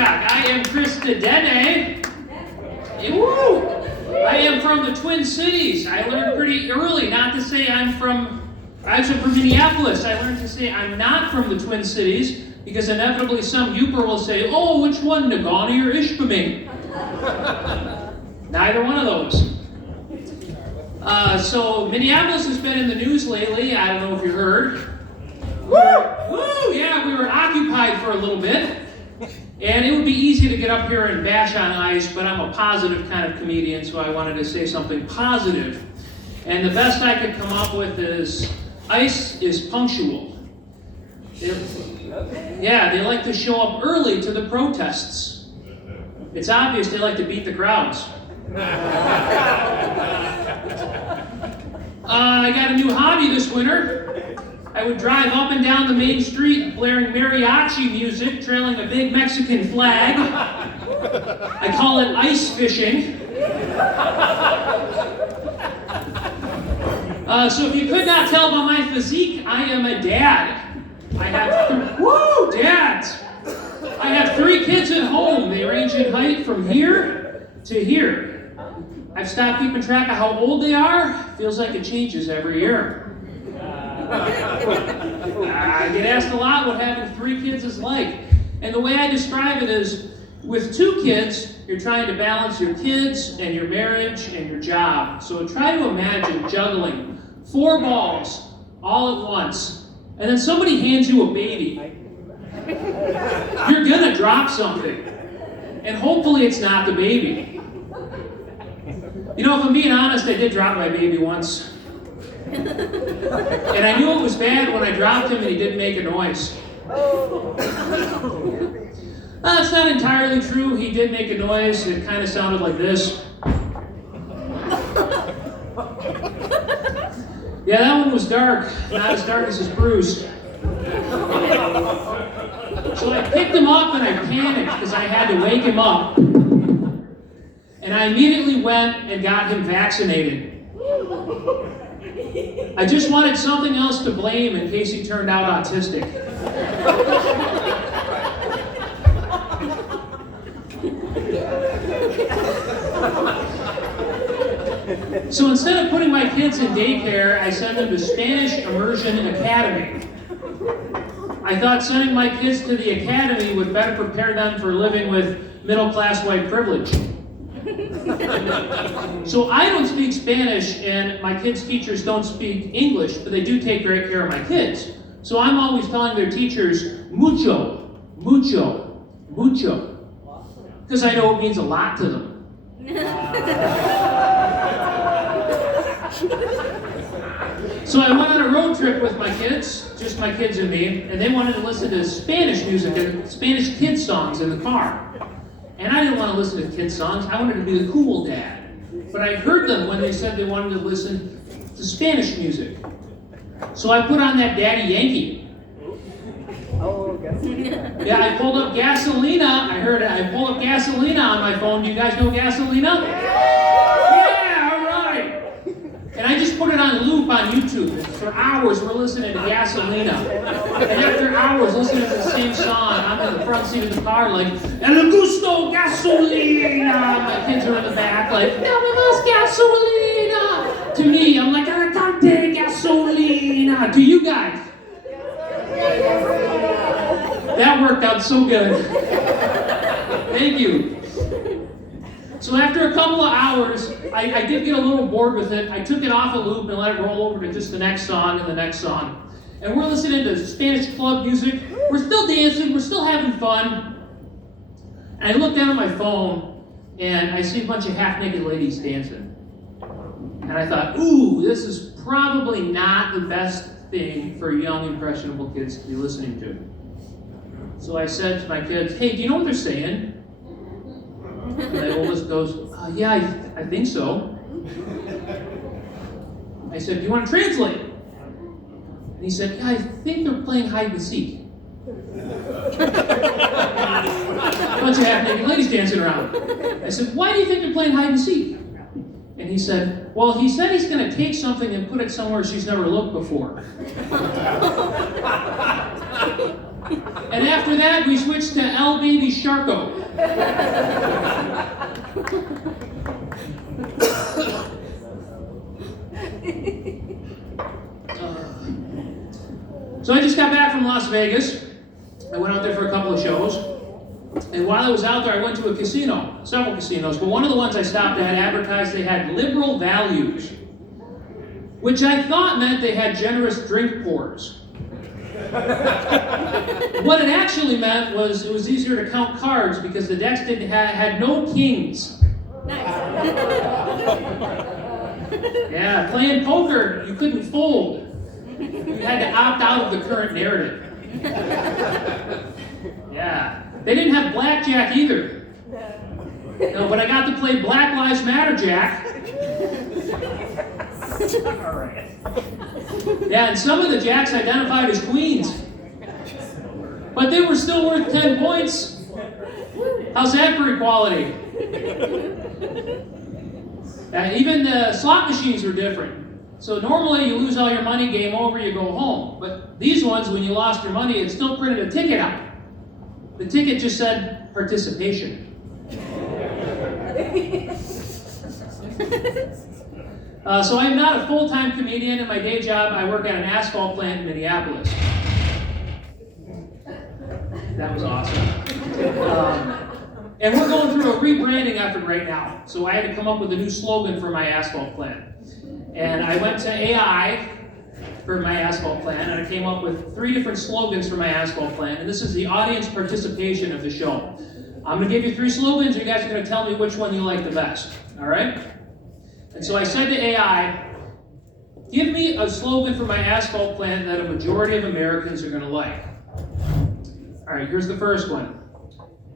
Hancock. I am Krista Dene. Woo! I am from the Twin Cities. I learned pretty early not to say I'm from Minneapolis. I learned to say I'm not from the Twin Cities because inevitably some Yooper will say, oh, which one, Nagani or Ishpeming? Neither one of those. So Minneapolis has been in the news lately. I don't know if you heard. Woo! Woo! Yeah, we were occupied for a little bit. And it would be easy to get up here and bash on ice, but I'm a positive kind of comedian, so I wanted to say something positive. And the best I could come up with is, ice is punctual. They like to show up early to the protests. It's obvious they like to beat the crowds. I got a new hobby this winter. I would drive up and down the main street blaring mariachi music, trailing a big Mexican flag. I call it ice fishing. So if you could not tell by my physique, I am a dad. I have 3 kids at home. They range in height from here to here. I've stopped keeping track of how old they are. Feels like it changes every year. I get asked a lot what having 3 kids is like. And the way I describe it is, with 2 kids, you're trying to balance your kids and your marriage and your job. So try to imagine juggling 4 balls all at once, and then somebody hands you a baby. You're gonna drop something. And hopefully it's not the baby. You know, if I'm being honest, I did drop my baby once. And I knew it was bad when I dropped him and he didn't make a noise. That's not entirely true. He did make a noise. It kind of sounded like this. Yeah, that one was dark. Not as dark as his bruise. So I picked him up and I panicked because I had to wake him up. And I immediately went and got him vaccinated. I just wanted something else to blame in case he turned out autistic. So instead of putting my kids in daycare, I sent them to Spanish Immersion Academy. I thought sending my kids to the academy would better prepare them for living with middle-class white privilege. So I don't speak Spanish, and my kids' teachers don't speak English, but they do take great care of my kids. So I'm always telling their teachers, mucho, mucho, mucho, because I know it means a lot to them. So I went on a road trip with my kids, just my kids and me, and they wanted to listen to Spanish music and Spanish kids songs in the car. And I didn't want to listen to kids' songs. I wanted to be the cool dad. But I heard them when they said they wanted to listen to Spanish music. So I put on that Daddy Yankee. Yeah, I pulled up Gasolina. I heard it. I pulled up Gasolina on my phone. Do you guys know Gasolina? Yeah, all right. And I just put it on loop on YouTube. For hours, we're listening to Gasolina. And after hours listening to the same song, I'm in the front seat of the car like, El gusto gasolina! My kids are in the back like, Dame más gasolina! To me, I'm like, Alicante gasolina! To you guys. That worked out so good. Thank you. So after a couple of hours, I did get a little bored with it. I took it off a loop and let it roll over to just the next song and the next song. And we're listening to Spanish club music. We're still dancing. We're still having fun. And I look down at my phone, and I see a bunch of half-naked ladies dancing. And I thought, ooh, this is probably not the best thing for young, impressionable kids to be listening to. So I said to my kids, hey, do you know what they're saying? And the oldest goes, yeah, I think so. I said, do you want to translate? And he said, yeah, I think they're playing hide and seek. A bunch of half-naked ladies dancing around. I said, why do you think they're playing hide and seek? And he said, well, he said he's going to take something and put it somewhere she's never looked before. And after that, we switched to L Baby Sharko. So I just got back from Las Vegas. I went out there for a couple of shows. And while I was out there, I went to a casino, several casinos, but one of the ones I stopped at advertised they had liberal values, which I thought meant they had generous drink pours. What it actually meant was it was easier to count cards because the decks had no kings. Nice. Yeah, playing poker, you couldn't fold. You had to opt out of the current narrative. Yeah. They didn't have blackjack either. No, but I got to play Black Lives Matter Jack. All right. Yeah, and some of the jacks identified as queens. But they were still worth 10 points. How's that for equality? Even the slot machines were different. So normally you lose all your money, game over, you go home. But these ones, when you lost your money, it still printed a ticket out. The ticket just said participation. So I'm not a full-time comedian. In my day job, I work at an asphalt plant in Minneapolis. That was awesome. And we're going through a rebranding effort right now. So I had to come up with a new slogan for my asphalt plant. And I went to AI for my asphalt plant, and I came up with 3 different slogans for my asphalt plant. And this is the audience participation of the show. I'm going to give you 3 slogans. You guys are going to tell me which one you like the best. All right? And so I said to AI, give me a slogan for my asphalt plant that a majority of Americans are going to like. All right, here's the first one.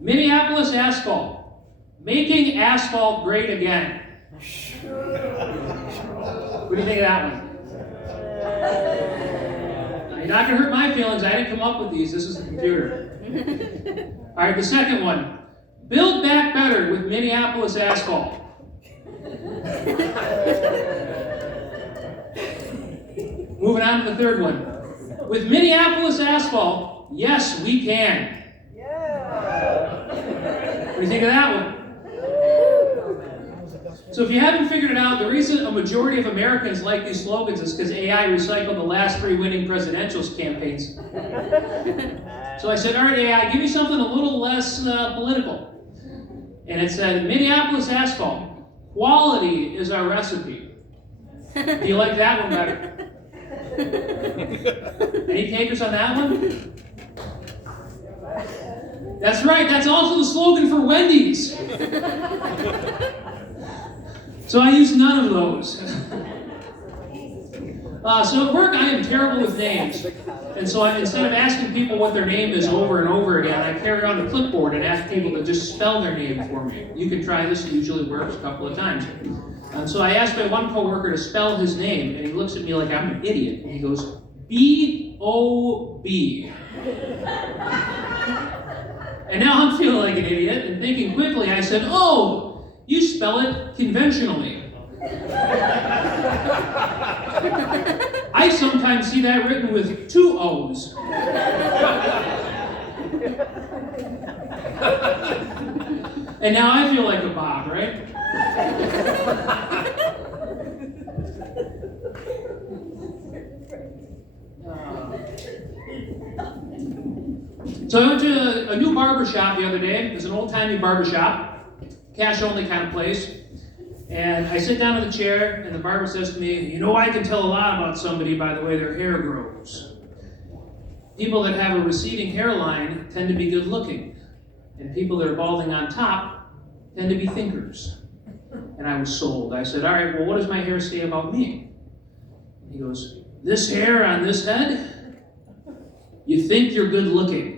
Minneapolis asphalt, making asphalt great again. What do you think of that one? Now, you're not going to hurt my feelings. I didn't come up with these. This is the computer. All right, the second one. Build back better with Minneapolis asphalt. Moving on to the third one. With Minneapolis asphalt, yes, we can. What do you think of that one? So if you haven't figured it out, the reason a majority of Americans like these slogans is because AI recycled the last 3 winning presidential campaigns. So I said, all right, AI, give me something a little less political. And it said, Minneapolis asphalt, quality is our recipe. Do you like that one better? Any takers on that one? That's right, that's also the slogan for Wendy's. So I use none of those. So at work, I am terrible with names. And so instead of asking people what their name is over and over again, I carry around a clipboard and ask people to just spell their name for me. You can try this, it usually works a couple of times. And so I asked my one coworker to spell his name, and he looks at me like I'm an idiot. And he goes, B-O-B. And now I'm feeling like an idiot, and thinking quickly, I said, oh, you spell it conventionally. I sometimes see that written with 2 O's. And now I feel like a Bob, right? So I went to a new barber shop the other day. It's an old-timey barber shop, cash-only kind of place. And I sit down in the chair, and the barber says to me, you know, I can tell a lot about somebody by the way their hair grows. People that have a receding hairline tend to be good-looking, and people that are balding on top tend to be thinkers. And I was sold. I said, all right, well, what does my hair say about me? And he goes, this hair on this head, you think you're good-looking.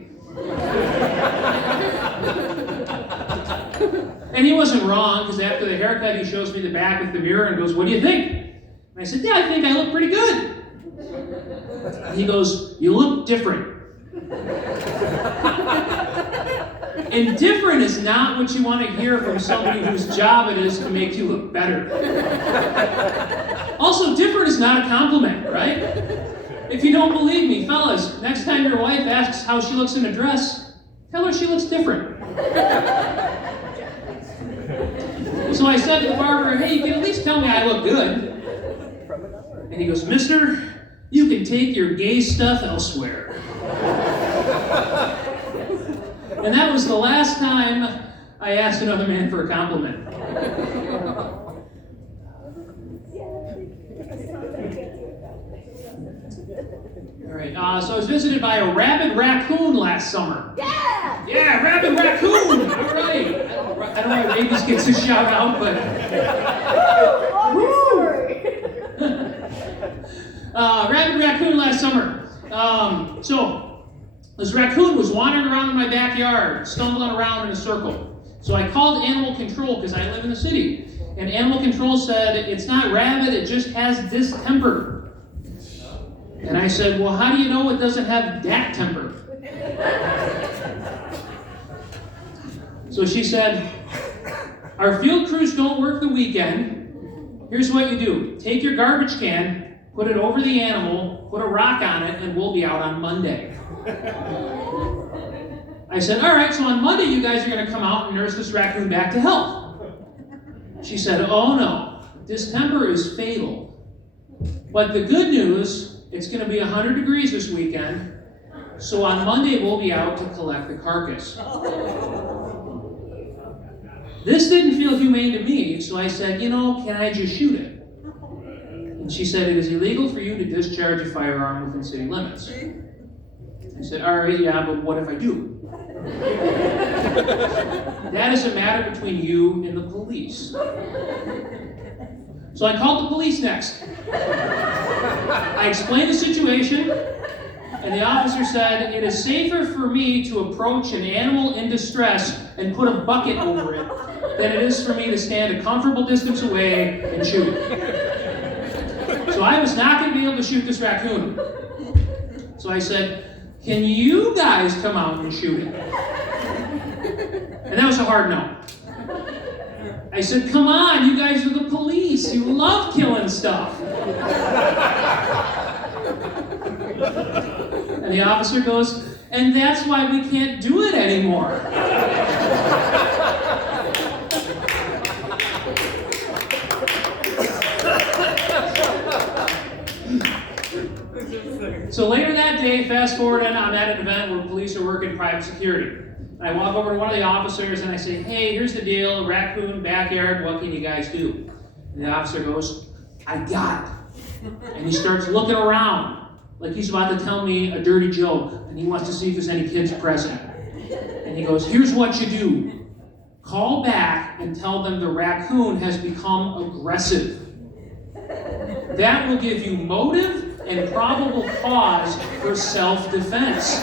And he wasn't wrong, because after the haircut, he shows me the back with the mirror and goes, what do you think? And I said, yeah, I think I look pretty good. And he goes, you look different. And different is not what you want to hear from somebody whose job it is to make you look better. Also, different is not a compliment, right? If you don't believe me, fellas, next time your wife asks how she looks in a dress, tell her she looks different. So I said to the barber, hey, you can at least tell me I look good. And he goes, mister, you can take your gay stuff elsewhere. And that was the last time I asked another man for a compliment. All right, so I was visited by a rabid raccoon last summer. Yeah! Yeah, rabid raccoon! All right. I don't know why rabies gets a shout out, but... rabid raccoon last summer. So, this raccoon was wandering around in my backyard, stumbling around in a circle. So I called animal control because I live in the city. And animal control said, it's not rabid, it just has distemper. And I said, well, how do you know it doesn't have dat temper? So she said, our field crews don't work the weekend. Here's what you do. Take your garbage can, put it over the animal, put a rock on it, and we'll be out on Monday. I said, all right, so on Monday you guys are going to come out and nurse this raccoon back to health. She said, oh no, distemper is fatal. But the good news, it's going to be 100 degrees this weekend, so on Monday we'll be out to collect the carcass. This didn't feel humane to me, so I said, can I just shoot it? And she said, it is illegal for you to discharge a firearm within city limits. I said, all right, yeah, but what if I do? That is a matter between you and the police. So I called the police next. I explained the situation, and the officer said, it is safer for me to approach an animal in distress and put a bucket over it than it is for me to stand a comfortable distance away and shoot it. So I was not going to be able to shoot this raccoon. So I said, can you guys come out and shoot it? And that was a hard no. I said, come on, you guys are the police. You love killing stuff. And the officer goes, and that's why we can't do it anymore. So later that day, fast forward, and I'm at an event where police are working private security. I walk over to one of the officers and I say, hey, here's the deal, raccoon, backyard, what can you guys do? And the officer goes, I got it. And he starts looking around like he's about to tell me a dirty joke and he wants to see if there's any kids present. And he goes, here's what you do. Call back and tell them the raccoon has become aggressive. That will give you motive and probable cause for self-defense.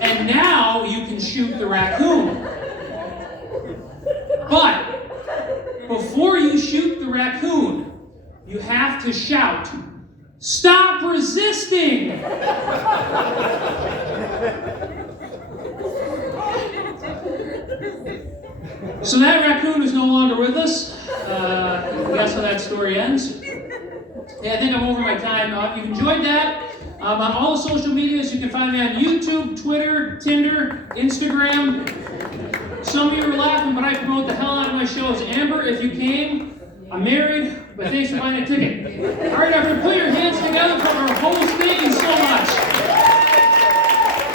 And now you can shoot the raccoon. But before you shoot the raccoon, you have to shout, "Stop resisting!" So that raccoon is no longer with us. Guess how that story ends. Yeah, I think I'm over my time. If you've enjoyed that, on all the social medias, you can find me on YouTube, Twitter, Tinder, Instagram. Some of you are laughing, but I promote the hell out of my shows. Amber, if you came, I'm married, but thanks for buying a ticket. All right, everyone, put your hands together for our hosting and so